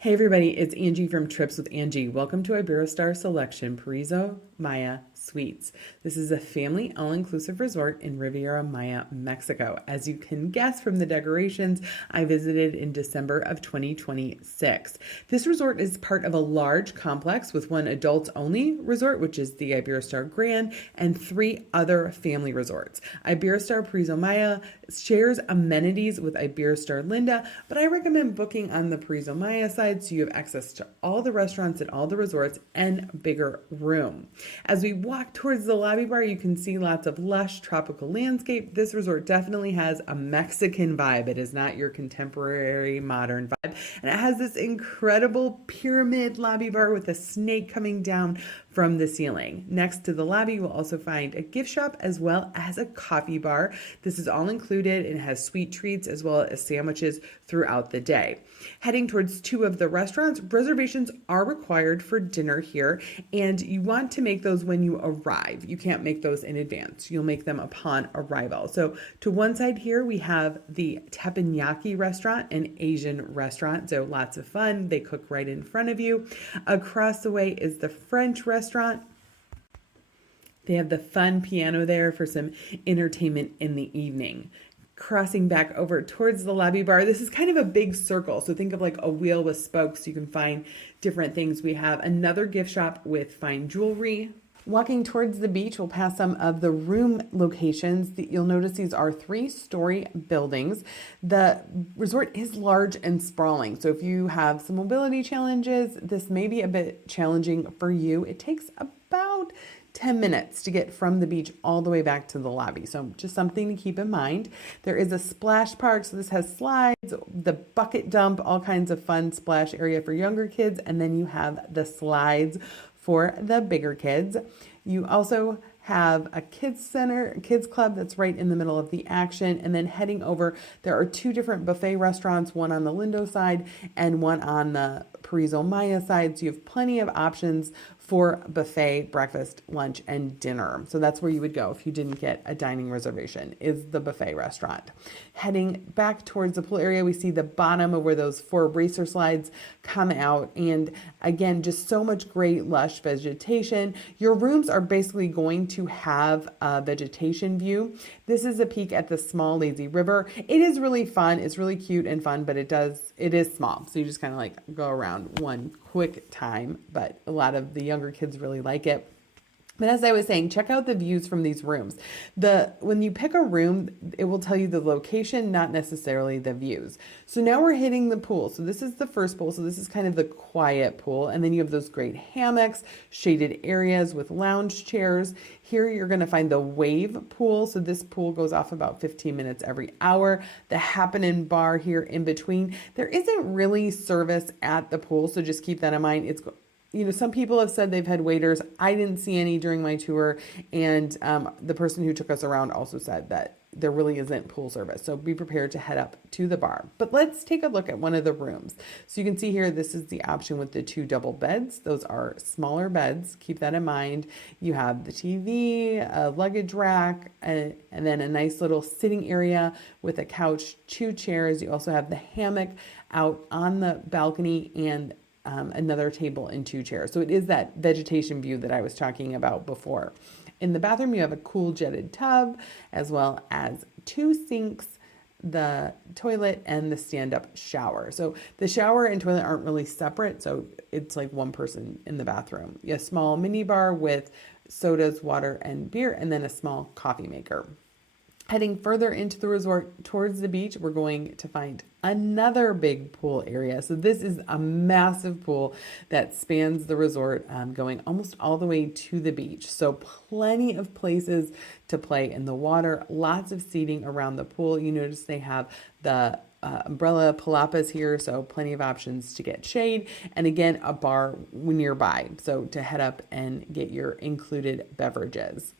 Hey everybody, it's Angie from Trips with Angie. Welcome to Iberostar Selection Paraiso Maya Suites. This is a family all-inclusive resort in Riviera Maya, Mexico. As you can guess from the decorations, I visited in December of 2026. This resort is part of a large complex with one adults-only resort, which is the Iberostar Grand, and 3 other family resorts. Iberostar Paraiso Maya shares amenities with Iberostar Linda, but I recommend booking on the Paraiso Maya side so you have access to all the restaurants at all the resorts and bigger room. As we walk towards the lobby bar, you can see lots of lush tropical landscape. This resort definitely has a Mexican vibe. It is not your contemporary modern vibe. And it has this incredible pyramid lobby bar with a snake coming down from the ceiling. Next to the lobby, you will also find a gift shop as well as a coffee bar. This is all included and has sweet treats as well as sandwiches throughout the day. Heading towards 2 of the restaurants, reservations are required for dinner here, and you want to make those when you arrive. You can't make those in advance. You'll make them upon arrival. So to one side here, we have the teppanyaki restaurant, an Asian restaurant. So lots of fun. They cook right in front of you. Across the way is the French restaurant. They have the fun piano there for some entertainment in the evening. Crossing back over towards the lobby bar, this is kind of a big circle. So think of like a wheel with spokes. You can find different things. We have another gift shop with fine jewelry. Walking towards the beach, we'll pass some of the room locations. You'll notice these are 3-story buildings. The resort is large and sprawling. So if you have some mobility challenges, this may be a bit challenging for you. It takes about 10 minutes to get from the beach all the way back to the lobby. So just something to keep in mind. There is a splash park. So this has slides, the bucket dump, all kinds of fun splash area for younger kids. And then you have the slides for the bigger kids. You also have a kids center, kids club that's right in the middle of the action. And then heading over, there are 2 different buffet restaurants, one on the Lindo side and one on the Paraiso Maya side. So you have plenty of options for buffet, breakfast, lunch, and dinner. So that's where you would go if you didn't get a dining reservation, is the buffet restaurant. Heading back towards the pool area, we see the bottom of where those 4 racer slides come out. And again, just so much great lush vegetation. Your rooms are basically going to have a vegetation view. This is a peek at the small lazy river. It is really fun. It's really cute and fun, but it is small. So you just kind of like go around one quick time, but a lot of the younger kids really like it. But as I was saying, check out the views from these rooms. When you pick a room, it will tell you the location, not necessarily the views. So now we're hitting the pool. So this is the first pool. So this is kind of the quiet pool. And then you have those great hammocks, shaded areas with lounge chairs. Here you're going to find the wave pool. So this pool goes off about 15 minutes every hour. The happening bar here in between. There isn't really service at the pool, so just keep that in mind. Some people have said they've had waiters. I didn't see any during my tour. And the person who took us around also said that there really isn't pool service. So be prepared to head up to the bar. But let's take a look at one of the rooms. So you can see here, this is the option with the 2 double beds. Those are smaller beds. Keep that in mind. You have the TV, a luggage rack, and then a nice little sitting area with a couch, 2 chairs. You also have the hammock out on the balcony and another table and 2 chairs. So it is that vegetation view that I was talking about before. In the bathroom, you have a cool jetted tub, as well as 2 sinks, the toilet, and the stand-up shower. So the shower and toilet aren't really separate, so it's like one person in the bathroom. You have a small mini bar with sodas, water, and beer, and then a small coffee maker. Heading further into the resort towards the beach, we're going to find another big pool area. So this is a massive pool that spans the resort, going almost all the way to the beach. So plenty of places to play in the water, lots of seating around the pool. You notice they have the umbrella palapas here, so plenty of options to get shade. And again, a bar nearby, so to head up and get your included beverages.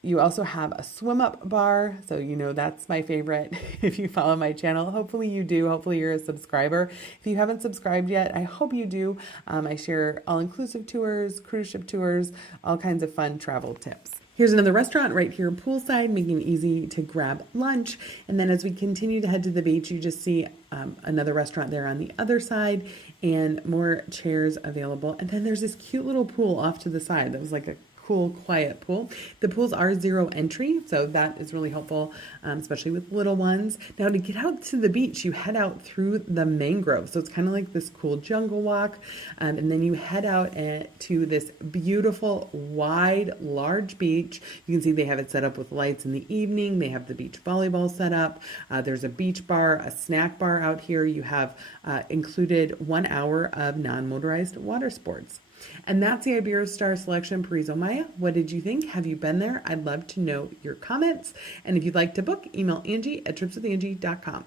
You also have a swim up bar. So, that's my favorite. If you follow my channel, hopefully you do. Hopefully you're a subscriber. If you haven't subscribed yet, I hope you do. I share all-inclusive tours, cruise ship tours, all kinds of fun travel tips. Here's another restaurant right here poolside, making it easy to grab lunch. And then as we continue to head to the beach, you just see another restaurant there on the other side and more chairs available. And then there's this cute little pool off to the side that was like a cool, quiet pool. The pools are 0 entry, so that is really helpful, especially with little ones. Now, to get out to the beach, you head out through the mangrove. So it's kind of like this cool jungle walk. And then you head out to this beautiful, wide, large beach. You can see they have it set up with lights in the evening. They have the beach volleyball set up. There's a beach bar, a snack bar out here. You have included 1 hour of non-motorized water sports. And that's the Iberostar selection, Paraiso Maya. What did you think? Have you been there? I'd love to know your comments. And if you'd like to book, email Angie at tripswithangie.com.